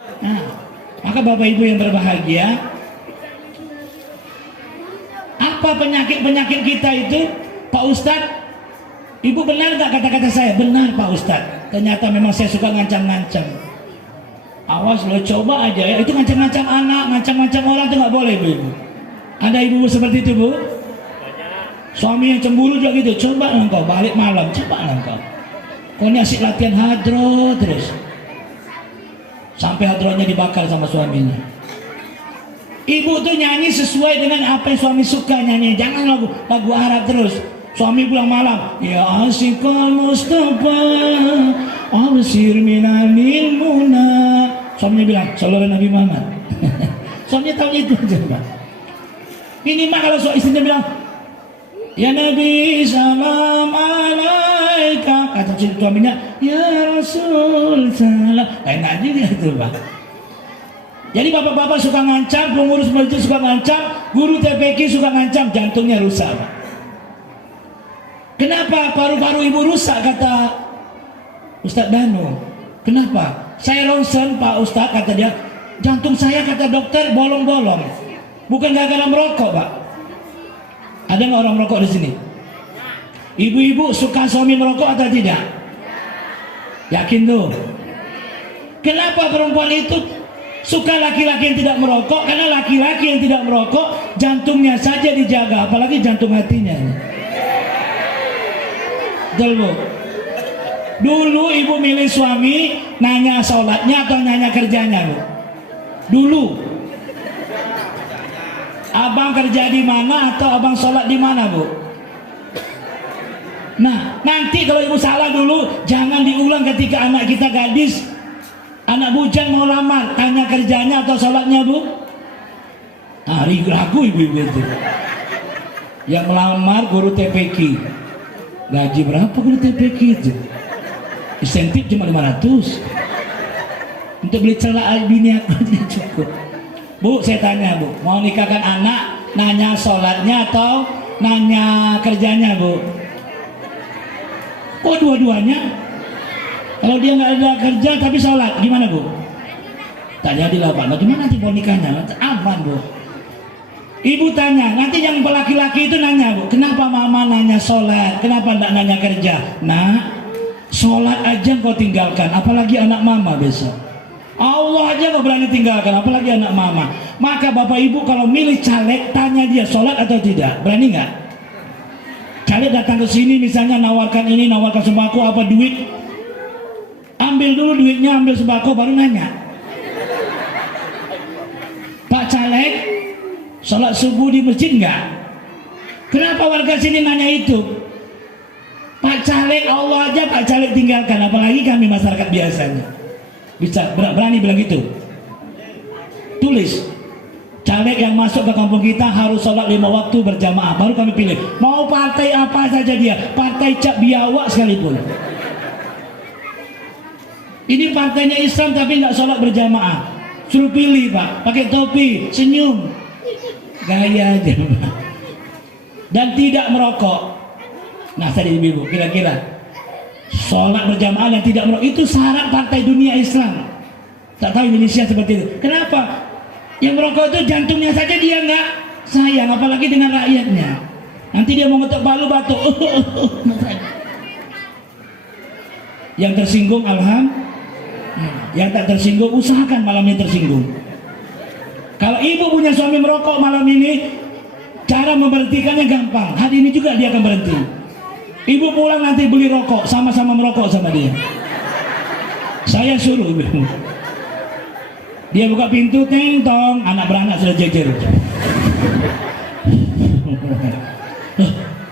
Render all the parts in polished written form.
Nah, maka Bapak Ibu yang berbahagia, apa penyakit-penyakit kita itu, Pak Ustadz? Ibu benar gak kata-kata saya? Benar Pak Ustadz. Ternyata memang saya suka ngancam-ngancam. Awas lo, coba aja ya. Itu ngancam-ngancam anak, ngancam-ngancam orang itu gak boleh Bu. Ada ibu seperti itu Bu? Suami yang cemburu juga gitu. Coba engkau balik malam, coba engkau. Kau ini asik latihan hadro terus. Sampai hadronya dibakar sama suaminya. Ibu tuh nyanyi sesuai dengan apa yang suami suka nyanyi. Jangan lagu Arab terus. Suami pulang malam, ya asikal Mustafa absir minanil muna. Suaminya bilang, sallallahu Nabi Muhammad. Suaminya tahu itu aja. Minimal kalau istrinya bilang, ya Nabi salam alaika, kata suaminya, ya Rasul salam. Enak juga itu Pak. Jadi bapak-bapak suka ngancam, pengurus masjid suka ngancam, guru TPQ suka ngancam, jantungnya rusak Pak. Kenapa paru-paru ibu rusak, kata Ustadz Danu? Kenapa? Saya ronsen Pak Ustadz, kata dia, jantung saya kata dokter bolong-bolong. Bukan gara-gara merokok Pak. Ada nggak orang merokok di sini? Ibu-ibu suka suami merokok atau tidak? Yakin tuh? Kenapa perempuan itu suka laki-laki yang tidak merokok? Karena laki-laki yang tidak merokok jantungnya saja dijaga, apalagi jantung hatinya. Betul Bu? Dulu ibu milih suami nanya sholatnya atau nanya kerjanya Bu? Dulu. Abang kerja di mana atau abang sholat di mana Bu? Nah, nanti kalau ibu salah dulu, jangan diulang ketika anak kita gadis, anak bujang mau lamar, tanya kerjanya atau sholatnya Bu? Ah, ragu ibu-ibu itu. Yang melamar guru TPQ, gaji berapa guru TPQ itu? Insentif cuma 500. Untuk beli celak bini aku aja cukup. Bu, saya tanya Bu, mau nikahkan anak, nanya sholatnya atau nanya kerjanya Bu? Kok dua-duanya? Kalau dia nggak ada kerja tapi sholat, gimana Bu? Tak jadilah Pak. Bagaimana nanti mau nikahnya? Aman Bu. Ibu tanya, nanti yang laki-laki itu nanya Bu, kenapa mama nanya sholat? Kenapa nggak nanya kerja? Nah, sholat aja kau tinggalkan, apalagi anak mama besok. Allah aja nggak berani tinggalkan, apalagi anak mama. Maka bapak ibu kalau milih caleg, tanya dia sholat atau tidak. Berani nggak? Caleg datang ke sini misalnya nawarkan ini, nawarkan sembako apa duit, ambil dulu duitnya, ambil sembako baru nanya. Pak caleg, sholat subuh di masjid nggak? Kenapa warga sini nanya itu? Pak caleg, Allah aja Pak caleg tinggalkan, apalagi kami masyarakat biasanya. Bisa berani bilang gitu? Tulis, caleg yang masuk ke kampung kita harus sholat 5 waktu berjamaah, baru kami pilih. Mau partai apa saja dia, partai cap biawak sekalipun. Ini partainya Islam tapi nggak sholat berjamaah, suruh pilih Pak, pakai topi, senyum, gaya aja Pak. Dan tidak merokok. Nah tadi ibu, kira-kira sholat berjamaah dan tidak merokok itu syarat partai dunia Islam. Tak tahu Indonesia seperti itu. Kenapa? Yang merokok itu jantungnya saja dia nggak sayang, apalagi dengan rakyatnya. Nanti dia mau ngetok palu batuk. Yang tersinggung alhamdulillah. Yang tak tersinggung usahakan malamnya tersinggung. Kalau ibu punya suami merokok malam ini, cara memberhentikannya gampang. Hari ini juga dia akan berhenti. Ibu pulang nanti beli rokok, sama-sama merokok sama dia. Saya suruh ibu. Dia buka pintu, teng tong, anak beranak sudah jejer.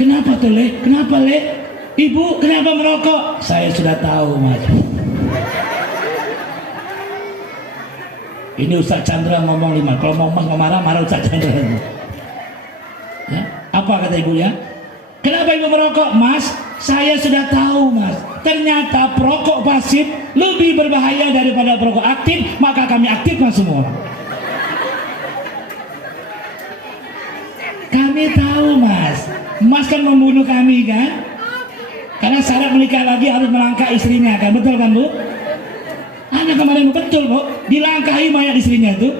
Kenapa tuh Le? Kenapa Le? Ibu kenapa merokok? Saya sudah tahu Mas. Ini Ustaz Chandra ngomong 5. Kalau mau Mas marah, marah Ustaz Chandra. Ya? Apa kata ibu ya? Kenapa ibu merokok? Mas, saya sudah tahu Mas. Ternyata perokok pasif lebih berbahaya daripada perokok aktif, maka kami aktifkan semua. Kami tahu Mas. Mas kan membunuh kami kan? Karena syarat menikah lagi harus melangkah istrinya kan, betul kan Bu? Anak kemarin betul Bu, dilangkahi mayat istrinya itu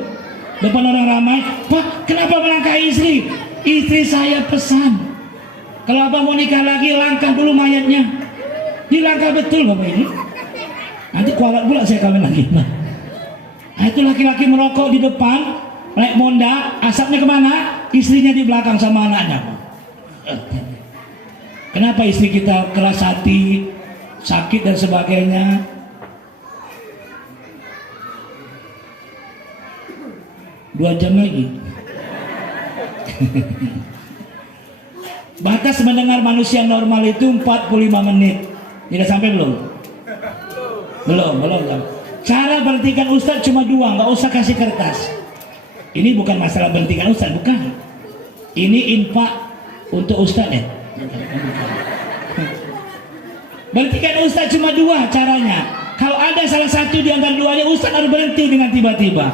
depan orang ramai. Pak, kenapa melangkahi istri? Istri saya pesan kalau abang mau nikah lagi langkah dulu mayatnya. Dilangkah betul Bapak ini. Nanti kualat pula saya kawin lagi. Nah itu laki-laki merokok di depan, naik Monda, asapnya kemana? Istrinya di belakang sama anaknya. Kenapa istri kita keras hati, sakit dan sebagainya? Dua jam lagi. Batas mendengar manusia normal itu 45 menit. Tidak sampai belum? Belum. Cara berhentikan Ustadz cuma dua, nggak usah kasih kertas. Ini bukan masalah berhentikan Ustadz, bukan. Ini infak untuk Ustadz ya. Berhentikan Ustadz cuma dua caranya. Kalau ada salah satu di antara duanya, Ustadz harus berhenti dengan tiba-tiba.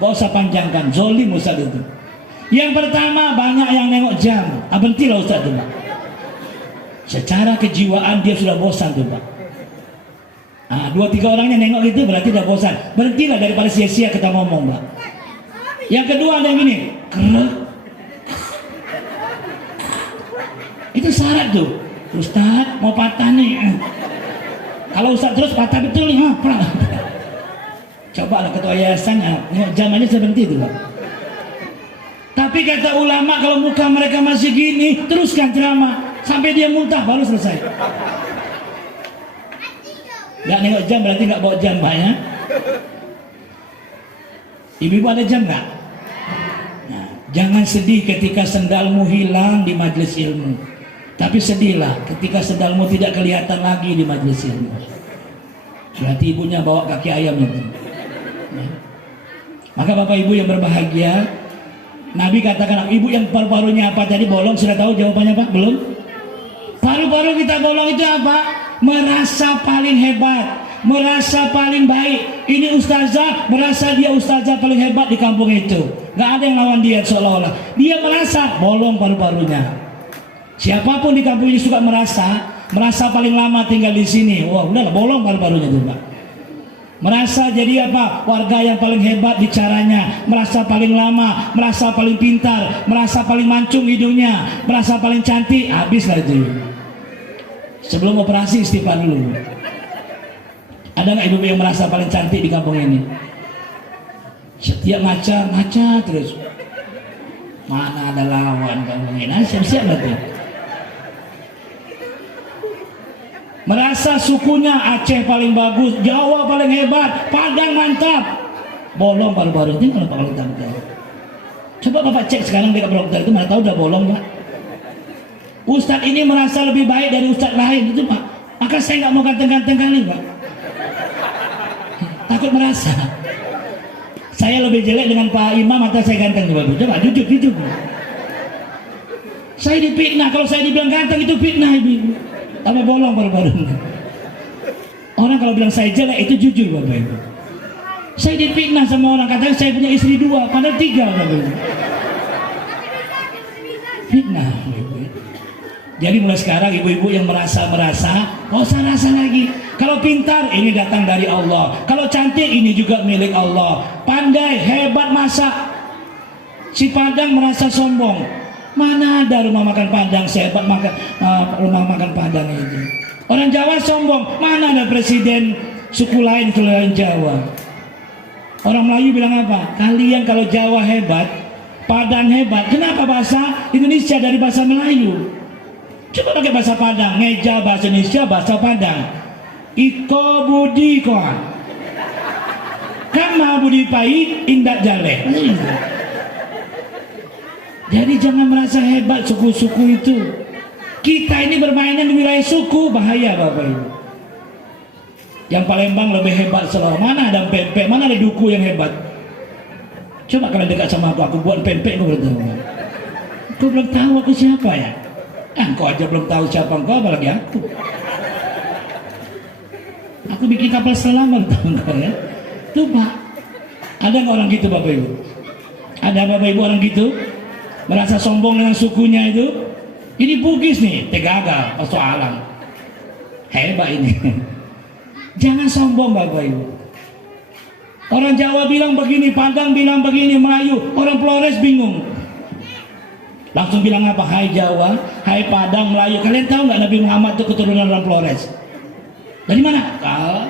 Gak usah panjangkan, zolim Ustadz itu. Yang pertama, banyak yang nengok jam. Berhentilah Ustadz itu Pak. Secara kejiwaan dia sudah bosan tuh Pak. 2-3 orangnya nengok gitu berarti udah bosan. Berhentilah daripada sia-sia kita ngomong Pak. Yang kedua ada yang gini, kerek. Itu syarat tuh. Ustadz mau patah nih. Kalau Ustadz terus patah betul nih. Coba lah ketua yayasan jam aja saya berhenti tuh Pak. Tapi kata ulama kalau muka mereka masih gini teruskan ceramah sampai dia muntah baru selesai. Nggak nengok jam berarti nggak bawa jam Pak ya. Ibu-ibu ada jam nggak? Nah, jangan sedih ketika sendalmu hilang di majelis ilmu. Tapi sedihlah ketika sendalmu tidak kelihatan lagi di majelis ilmu. Berarti ibunya bawa kaki ayam itu. Nah. Maka Bapak Ibu yang berbahagia, Nabi katakan, ibu yang paru-parunya apa tadi bolong, sudah tahu jawabannya Pak? Belum? Paru-paru kita bolong itu apa? Merasa paling hebat, merasa paling baik. Ini ustazah, merasa dia ustazah paling hebat di kampung itu. Gak ada yang lawan dia seolah-olah. Dia merasa bolong paru-parunya. Siapapun di kampung ini suka merasa paling lama tinggal di sini. Wah, udahlah bolong paru-parunya tuh Pak. Merasa jadi apa? Warga yang paling hebat bicaranya, merasa paling lama, merasa paling pintar, merasa paling mancung hidungnya, merasa paling cantik, habislah itu. Sebelum operasi istighfar dulu. Ada nggak ibu yang merasa paling cantik di kampung ini? Setiap ngaca terus. Mana ada lawan kampung ini? Siap-siap tuh. Merasa sukunya Aceh paling bagus, Jawa paling hebat, Padang mantap. Bolong paru-paru itu kalau Pak Dokter. Coba Bapak cek sekarang di Pak Dokter itu mana tahu udah bolong Pak. Ustadz ini merasa lebih baik dari ustadz lain itu Pak. Maka saya nggak mau ganteng-ganteng kali Pak. Takut merasa saya lebih jelek dengan Pak Imam atau saya ganteng Pak. Coba jujur. Saya dipitnah, kalau saya dibilang ganteng itu fitnah ibu. Tambah bolong paru-paru. Orang kalau bilang saya jelek itu jujur Bapak Ibu. Saya difitnah sama orang katanya saya punya istri 2, padahal 3 Bapak Ibu. Fitnah. Jadi mulai sekarang ibu-ibu yang merasa, nggak usah rasa lagi. Kalau pintar ini datang dari Allah. Kalau cantik ini juga milik Allah. Pandai, hebat masak. Si Padang merasa sombong. Mana ada rumah makan Padang sehebat rumah makan Padang itu. Orang Jawa sombong, mana ada presiden suku lain selain Jawa. Orang Melayu bilang apa? Kalian kalau Jawa hebat, Padang hebat, kenapa bahasa Indonesia dari bahasa Melayu? Coba pakai bahasa Padang, ngeja bahasa Indonesia, bahasa Padang. Iko budi koa, kama budi pai indak jale. Jadi jangan merasa hebat suku-suku itu. Kita ini bermainan di wilayah suku, bahaya Bapak Ibu. Yang Palembang lebih hebat selalu. Mana ada pempek, mana ada duku yang hebat. Coba kalian dekat sama aku buat pempek kau belum tahu. Kau belum tahu aku siapa ya? Kau aja belum tahu siapa kau, apalagi aku. Aku bikin kapal selam baru tahu kau ya. Tuh Pak, ada nggak orang gitu Bapak Ibu? Ada Bapak Ibu orang gitu? Merasa sombong dengan sukunya itu. Ini Bugis nih, Tegaga, persoalan hebat ini. Jangan sombong Bapak Ibu. Orang Jawa bilang begini, Padang bilang begini, Melayu, orang Flores bingung. Langsung bilang apa? Hai Jawa, hai Padang, Melayu. Kalian tahu nggak Nabi Muhammad itu keturunan orang Flores? Dari mana?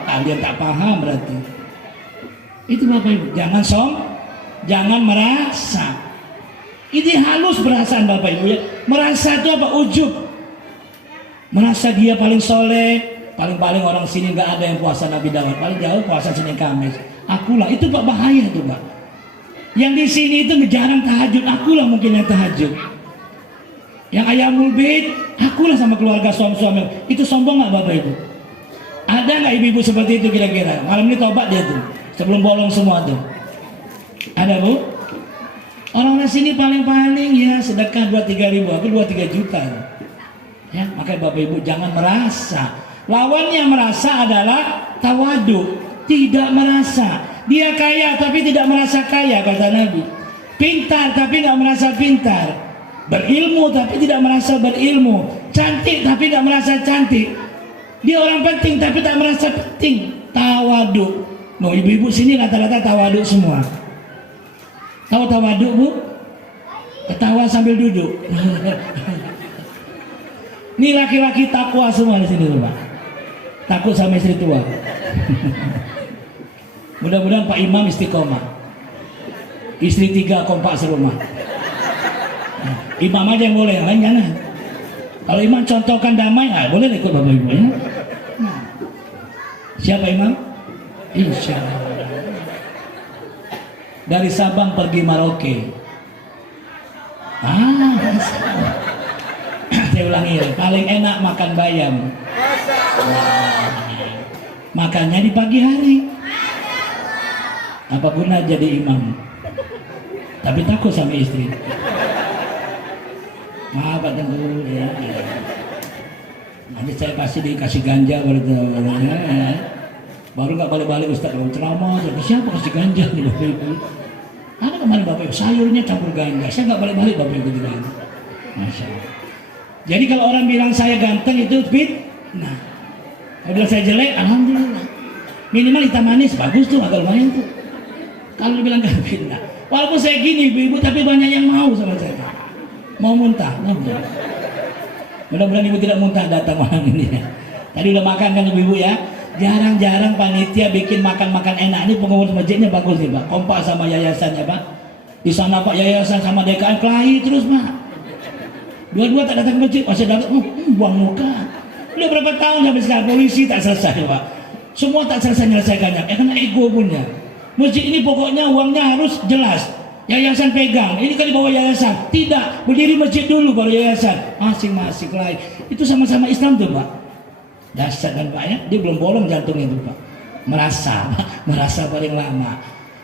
Kalian tak paham berarti. Itu Bapak Ibu, jangan merasa. Ini halus perasaan Bapak Ibu ya. Merasa itu apa? Ujub. Merasa dia paling soleh. Paling-paling orang sini nggak ada yang puasa Nabi Daud. Paling jauh puasa Senin Kamis. Akulah, itu Pak bahaya tuh Pak. Yang di sini itu jarang tahajud, akulah mungkin yang tahajud. Yang ayamul bait, akulah sama keluarga suami-suami. Itu sombong nggak Bapak Ibu? Ada nggak ibu-ibu seperti itu kira-kira? Malam ini tobat dia tuh, sebelum bolong semua tuh. Ada Bu? Orang-orang sini paling-paling ya sedekah 2-3 ribu, aku 2-3 juta. Ya, makanya Bapak Ibu jangan merasa. Lawannya merasa adalah tawadu. Tidak merasa. Dia kaya tapi tidak merasa kaya, kata Nabi. Pintar tapi tidak merasa pintar. Berilmu tapi tidak merasa berilmu. Cantik tapi tidak merasa cantik. Dia orang penting tapi tak merasa penting. Tawadu. No, ibu-ibu sini rata-rata tawadu semua. Tahu tawadu Bu? Ketawa sambil duduk. Ini laki-laki takwa semua di sini Pak. Takut sama istri tua. Mudah-mudahan Pak Imam istiqomah. Istri 3 kompak serumah. Imam aja yang boleh, yang lain jangan. Kalau imam contohkan damai, boleh ikut Bapak Ibu ya. Siapa imam? Insya Allah. Dari Sabang pergi Merauke. Saya ulangi ya, paling enak makan bayam. Makannya di pagi hari. Apa guna jadi imam? Tapi takut sama istri. Maaf Pak Tengku ya. Nanti saya dikasih ganja baru nggak balik-balik Ustaz kalau ceramah. Siapa kasih ganja nih Bapak Ibu? Ada kemarin Bapak Ibu sayurnya campur ganja. Saya nggak balik-balik Bapak Ibu di ganja. Masya Allah. Jadi kalau orang bilang saya ganteng itu nah kalau bilang saya jelek, alhamdulillah. Minimal hitam manis bagus tuh, agak lumayan tuh. Kalau bilang ganteng, nah. Walaupun saya gini ibu-ibu, tapi banyak yang mau sama saya. Mau muntah, mudah-mudahan ibu tidak muntah datang malam ini. Tadi udah makan kan ibu-ibu ya. Jarang-jarang panitia bikin makan-makan enak. Ini pengurus masjidnya bagus nih Pak. Kompak sama yayasannya Pak. Di sana Pak yayasan sama DKM kelahi terus Pak. Dua-dua tak datang ke masjid, masih datang, buang muka. Udah berapa tahun sampai sekarang polisi tak selesai Pak. Semua tak selesai menyelesaikannya. Karena ego punya. Masjid ini pokoknya uangnya harus jelas. Yayasan pegang, ini kan di bawah yayasan. Tidak, berdiri masjid dulu baru yayasan. Masing-masing lain. Itu sama-sama Islam tuh Pak. Dasar kan Pak ya, dia belum bolong jantungnya tuh Pak. Merasa paling lama.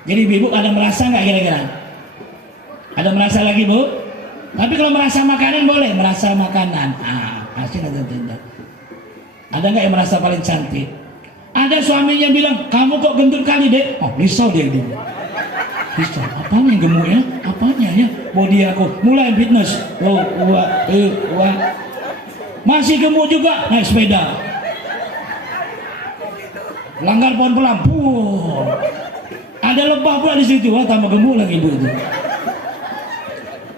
Jadi ibu ada merasa nggak kira-kira? Ada merasa lagi Bu? Tapi kalau merasa makanan boleh, merasa makanan. Pasti ada. Ada nggak yang merasa paling cantik? Ada suaminya bilang, kamu kok gendut kali dek? Oh risau dia gitu. Risau, apanya yang gemuk ya? Apanya ya? Body aku, mulai fitness. Masih gemuk juga, naik sepeda. Langgar pohon pelampu. Ada lebah pula di situ, tambah gemuk lagi ibu itu.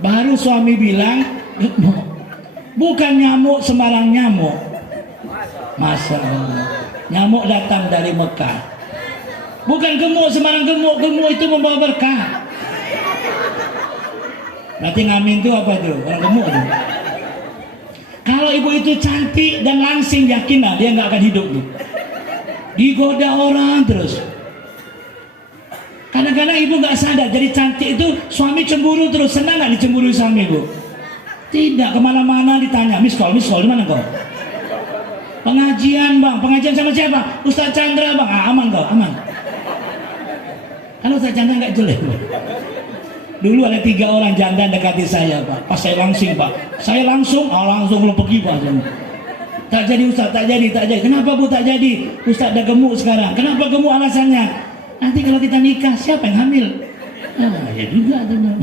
Baru suami bilang, bukan nyamuk sembarang nyamuk. Masa nyamuk datang dari Mekah. Bukan gemuk sembarang gemuk. Gemuk itu membawa berkah. Berarti ngamin itu apa tuh? Orang gemuk tuh. Kalau ibu itu cantik dan langsing, yakinlah dia nggak akan hidup tuh. Digoda orang terus. Kadang-kadang ibu nggak sadar, jadi cantik itu suami cemburu terus. Senang nggak dicemburui suami ibu? Tidak, kemana-mana ditanya, Miss call di mana kau? Pengajian bang, pengajian sama siapa? Ustaz Chandra bang, aman kau, aman. Kalau Ustaz Chandra nggak jelek. Dulu ada 3 orang janda dekati saya Pak. Pas saya langsing Pak, saya langsung lo pergi Pak. Tak jadi Ustaz, tak jadi. Kenapa Bu tak jadi? Ustaz udah gemuk sekarang. Kenapa gemuk alasannya? Nanti kalau kita nikah siapa yang hamil? Ya juga teman.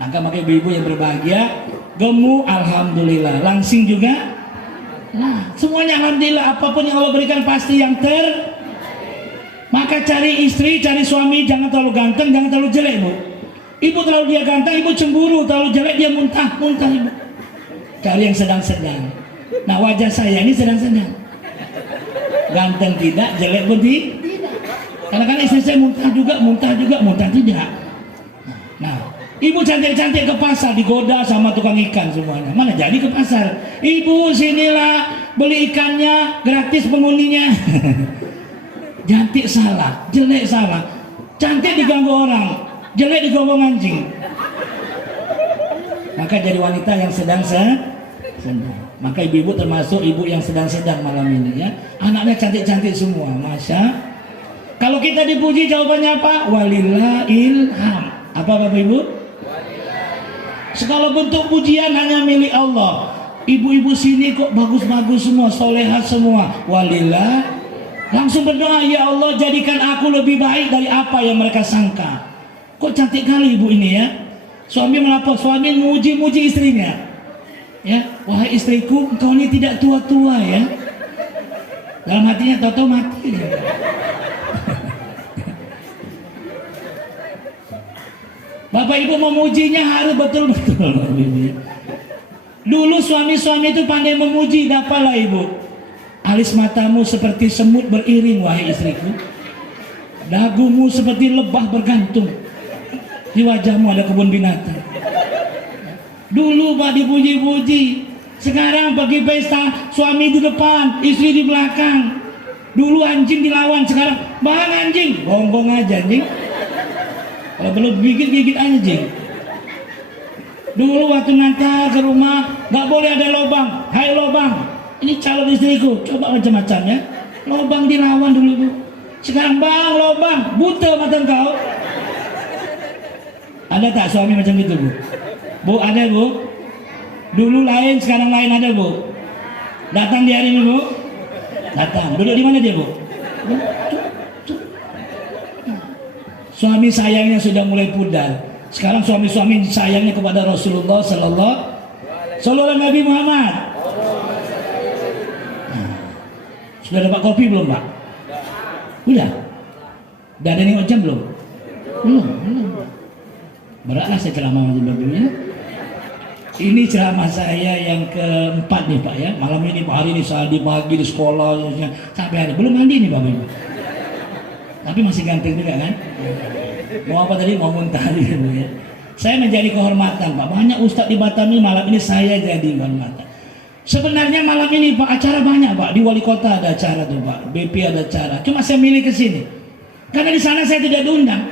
Maka ibu-ibu yang berbahagia, gemuk alhamdulillah, langsing juga. Nah, semuanya alhamdulillah, apapun yang Allah berikan pasti yang Maka cari istri, cari suami jangan terlalu ganteng, jangan terlalu jelek, Bu. Ibu terlalu dia ganteng, ibu cemburu, terlalu jelek dia muntah ibu. Cari yang sedang-sedang. Nah, wajah saya ini sedang-sedang. Ganteng tidak, jelek pun tidak. Karena kan istri saya muntah juga, muntah tidak. Nah, ibu cantik-cantik ke pasar digoda sama tukang ikan semuanya. Mana jadi ke pasar? Ibu sinilah beli ikannya gratis penghuninya. Cantik salah, jelek salah. Cantik diganggu orang, jelek digonggong anjing. Maka jadi wanita yang sedang. Maka ibu-ibu termasuk ibu yang sedang-sedang malam ini ya. Anaknya cantik-cantik semua, masya. Kalau kita dipuji jawabannya apa? Walillahilham. Apa Bapak Ibu? Segala bentuk pujian hanya milik Allah. Ibu-ibu sini kok bagus-bagus semua, solehat semua. Walillah. Langsung berdoa, ya Allah jadikan aku lebih baik dari apa yang mereka sangka. Kok cantik kali ibu ini ya. Suami melapor, suami muji-muji istrinya. Ya, wahai istriku, engkau ini tidak tua-tua ya. Dalam hatinya tahu-tahu mati. Bapak Ibu memujinya harus betul-betul. Dulu suami-suami itu pandai memuji, dapatlah Ibu. Alis matamu seperti semut beriring wahai istriku. Dagumu seperti lebah bergantung. Di wajahmu ada kebun binatang. Dulu Pak dipuji-puji. Sekarang pergi pesta, suami di depan, istri di belakang. Dulu anjing dilawan, sekarang bang anjing, gonggong aja anjing. Kalau belum gigit-gigit anjing. Dulu waktu ngantar ke rumah, nggak boleh ada lobang. Hai lobang, ini calon istriku, coba macam-macam ya. Lobang dilawan dulu Bu. Sekarang bang lobang, buta mata engkau. Ada tak suami macam itu Bu? Bu ada Bu? Dulu lain, sekarang lain ada Bu? Datang di hari ini Bu? Datang. Duduk di mana dia Bu? Suami sayangnya sudah mulai pudar. Sekarang suami-suami sayangnya kepada Rasulullah Sallallahu Nabi Muhammad. Sudah dapat kopi belum Pak? Udah? Udah ada nengok jam belum? Belum. Beratlah saya ceramah macam begini. Ini ceramah saya yang keempat nih Pak ya. Malam ini Pak, hari ini saya di pagi di sekolah sampai hari belum mandi nih Bapak Ibu. Tapi masih ganteng juga kan? Mau apa tadi? Mau muntah gitu ya. Saya menjadi kehormatan Pak. Banyak ustadz di Batam ini malam ini saya jadi kehormatan. Sebenarnya malam ini Pak acara banyak Pak. Di wali kota ada acara tuh Pak. BP ada acara. Cuma saya milih ke sini karena di sana saya tidak diundang.